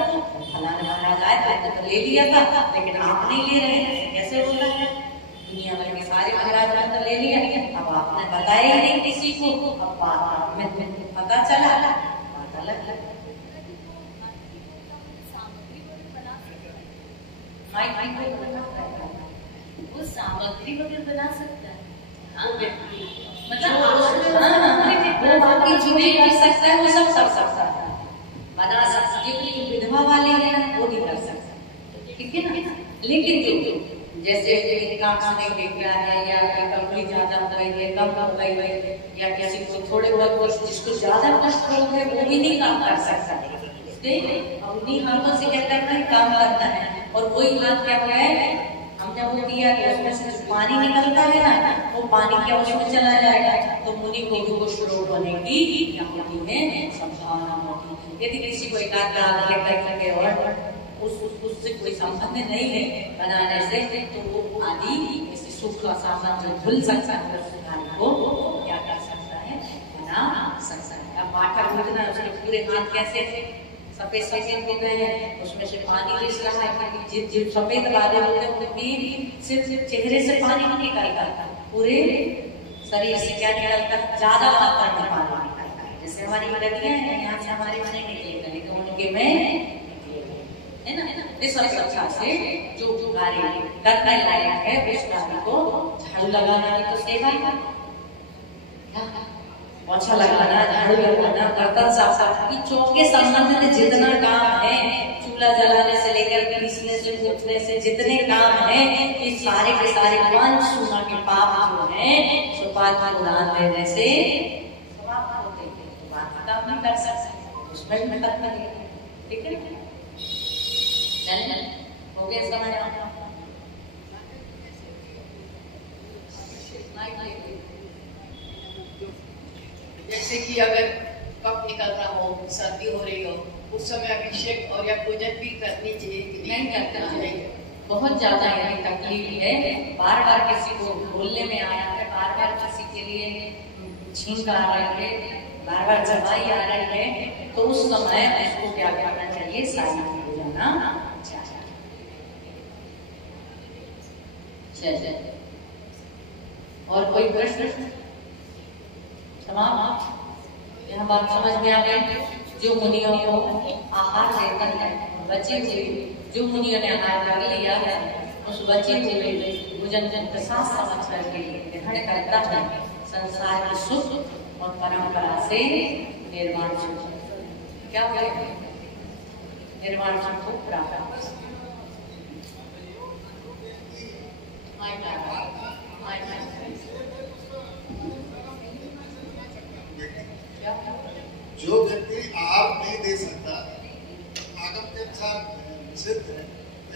फलाना महाराज आए तो ले लिया था, लेकिन आप नहीं ले रहे हैं, कैसे हो रहा है? दुनिया भर के सारे महाराज ने तो ले लिया, अब आपने बताया ही नहीं किसी को, अब बात में पता चला, बात अलग अलग। वो सामग्री वगैरह बना सकता है, मतलब वो बाकी जो नहीं कर सकता है वो सब सकता है, बना सकता है। जो विधवा वाले हैं वो नहीं कर सकते, ठीक है ना। लेकिन जो जैसे एक आंख से नहीं देख रहा है, या एक उंगली ज्यादा हो गई है, कम हो गई है, या किसी को थोड़े बहुत जिसको ज्यादा कष्ट हो गए वो भी नहीं काम कर सकता है। उन्हीं हाथों से क्या करना है, काम करना है। और वही हाथ क्या हुआ है, हमने वो किया कि उसमें से पानी निकलता है ना, वो पानी क्या उसमें चला जाएगा, तो मुनि को श्लोक बनेगी या होती है संभावना होती। यदि किसी को एक आध लगे और उससे कोई संबंध नहीं है बनाने से, तो वो आदि इस सुख का सामान जो भूल सकता है को क्या कर सकता है, बना सकता है। अब आटा गूंथना, उसके पूरे हाथ कैसे सफेद सफेद हो गए हैं, उसमें से पानी रिस रहा है, क्योंकि जिन सफेद वाले होते हैं उनकी सिर्फ चेहरे से पानी नहीं निकलता, पूरे शरीर से क्या निकलता है, ज्यादा मात्रा में पानी निकलता है। जैसे हमारी नदियां हैं, यहाँ से हमारे मन निकलेगा, लेकिन उनके में है ना। इस अपेक्षा से जो कार्य करने लायक है उस कार्य को झाड़ू लगाना की तो सेवा है, पोछा लगाना, झाड़ू लगाना, बर्तन साफ करना, चौके संबंधित जितना काम है, चूल्हा जलाने से लेकर पीसने से उठने से जितने काम है, ये सारे के सारे पंच सुना के पाप जो है सुपात को दान देने से समाप्त होते हैं। तो बात काम नहीं कर सकते, उसमें भी मदद करिए, ठीक है। हो गया समझ आपका? जैसे कि अगर कप निकल रहा हो, सर्दी हो रही हो, उस समय अभिषेक और या पूजन भी करनी चाहिए, नहीं करना चाहिए। बहुत ज्यादा यदि तकलीफ है, बार बार किसी को बोलने में आया है, बार बार किसी के लिए छींक आ रही है, बार बार जवाई आ रही है, तो उस समय उसको क्या करना चाहिए, साइड हो जाना चाहिए। और कोई प्रश्न? समाप्त। यह बात समझ में आ गई। जो मुनियों को आहार देता है, बचे हुए जो मुनियों ने आहार कर लिया है, उस बचे हुए भोजन के साथ समझ करके ग्रहण करता है, संसार की सुख और परंपरा से निर्वाण सुख क्या हुआ, निर्वाण सुख को प्राप्त। जो व्यक्ति आहार नहीं दे सकता, आगम के अनुसार सिद्ध है,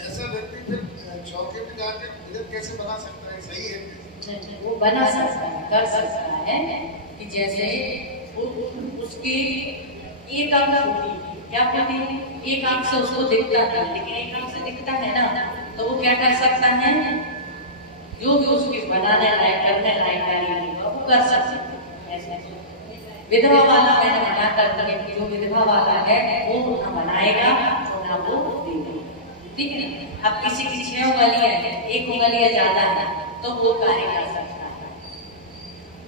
ऐसा व्यक्ति फिर चौके में जाकर भोजन कैसे बना सकता है? सही है, वो बना सकता है, कर सकता है कि जैसे उसकी एक आंख क्या कहते हैं, एक आंख से उसको दिखता है, लेकिन एक आंख से दिखता है ना, तो वो क्या कर सकता है, जो भी उसके बनाने लायक करने लायक कार्य होगा वो कर सकते हैं। विधवा वाला मैंने मना कर दिया, जो विधवा वाला है वो ना बनाएगा और ना वो देगा, ठीक है। अब किसी की 6 उंगलियां है, 1 उंगलियां ज्यादा है, तो वो कार्य कर सकता है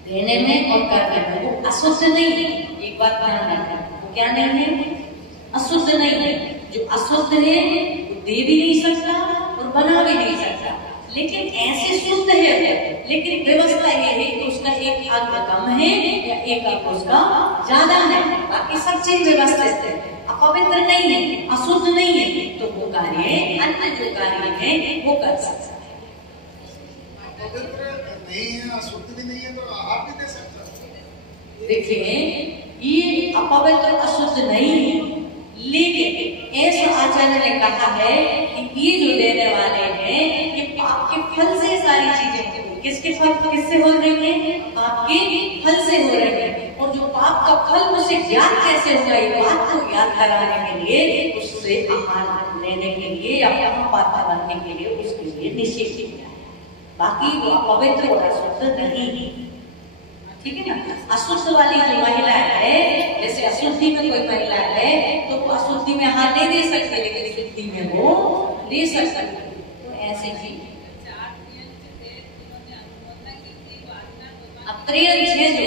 देने में और करने में, वो अशुद्ध नहीं है। एक बात ध्यान रखना, वो क्या नहीं है, अशुद्ध नहीं है। जो अशुद्ध है वो दे भी नहीं सकता और बना भी नहीं सकता, लेकिन ऐसे शुद्ध है, लेकिन व्यवस्था ये है कि उसका एक अंग कम है या एक अंग उसका ज्यादा है, बाकी सब चीज व्यवस्थित है, अपवित्र नहीं है, अशुद्ध नहीं है, तो वो कार्य अन्य जो कार्य है वो कर सकता है। अपवित्र नहीं है, अशुद्ध भी नहीं है, तो आहार भी दे सकता। देखिए ये अपवित्र अशुद्ध नहीं है, लेकिन ऐसा आचार्य ने कहा है कि ये जो देने वाले हैं ये पाप के फल से सारी चीजें किसके फल, किससे हो रही है, पाप के फल से हो रही है। और जो पाप का फल उसे ज्ञात कैसे होगा, ये बात को याद कराने के लिए उससे आहार लेने के लिए या पात्र बनने के लिए उसके लिए निश्चित किया है। बाकी वो अपवित्र और अशुद्ध नहीं, ठीक है ना। अशुद्ध वाली जो महिला है, जैसे अशुद्धि में कोई महिला है तो वो अशुद्धि में हाथ नहीं दे सकती, लेकिन शुद्धि में वो ले सकती। तो ऐसे ही अप्रिय जो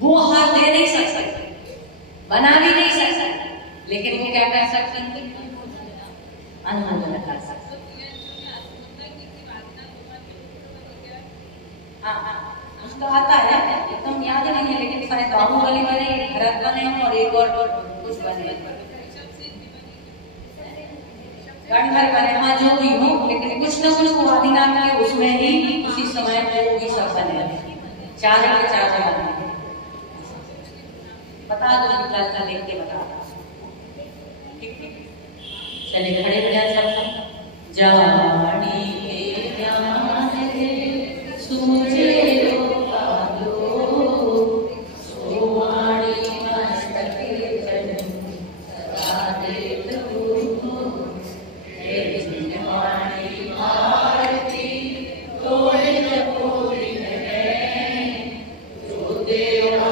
वो हाथ दे नहीं सकते, बना भी नहीं सकते, लेकिन वो क्या कर सकते हैं, अनुमोदन कर सकते। हाँ, उसका आता है, एकदम याद नहीं है, लेकिन शायद बाहुबली बने, भरत बने और एक और कुछ बने, गणधर बने, हाँ जो भी हो, लेकिन कुछ न कुछ वो आदिनाथ के उसमें ही उसी समय वो भी सब बने, चारों के चारों बने। बता दो, निकालता देख के बता दो, ठीक है। चलिए खड़े हो जाए सब। जानी के ज्ञान है सूझे लो पालो, सोवाणी मस्तक जन सदा देत गुरु, हे जिनवाणी आरती तोय जपोरी है, जो देवा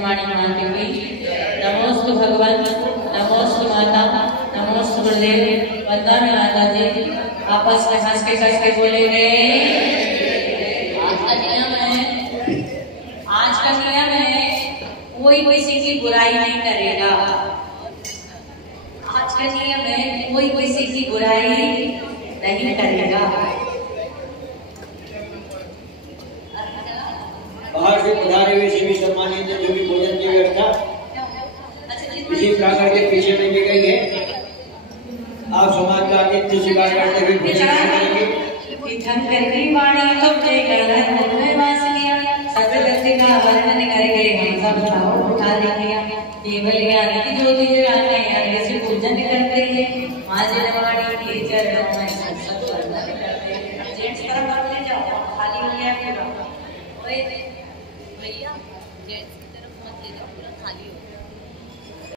वाणी मनाते हुए नमोस्तु भगवान, नमोस्तु माता, नमोस्तु गुरुदेव। वंदन माता जी, आपस में हंस के कस के बोलेंगे। आज का नियम है कोई किसी की बुराई नहीं करेगा। आज का नियम है कोई किसी की बुराई नहीं करेगा। बाहर से पधारे हुए सभी सम्मानित जो भी भोजन की व्यवस्था इसी प्रांगण के पीछे में की गई है। आप समाज का नित्य स्वीकार करते हुए भोजन करेंगे। का वर्णन करके हम सब भाव उठा लेंगे। केवल ज्ञान की ज्योति जलाते हैं, ऐसे पूजन करते हैं। माँ जनवाणी के चरणों में सब वर्णन करते हैं। जेंट्स तरफ करने जाओ, खाली हो गया पूरा। भैया जेंट्स की तरफ मत ले जाओ, पूरा खाली हो।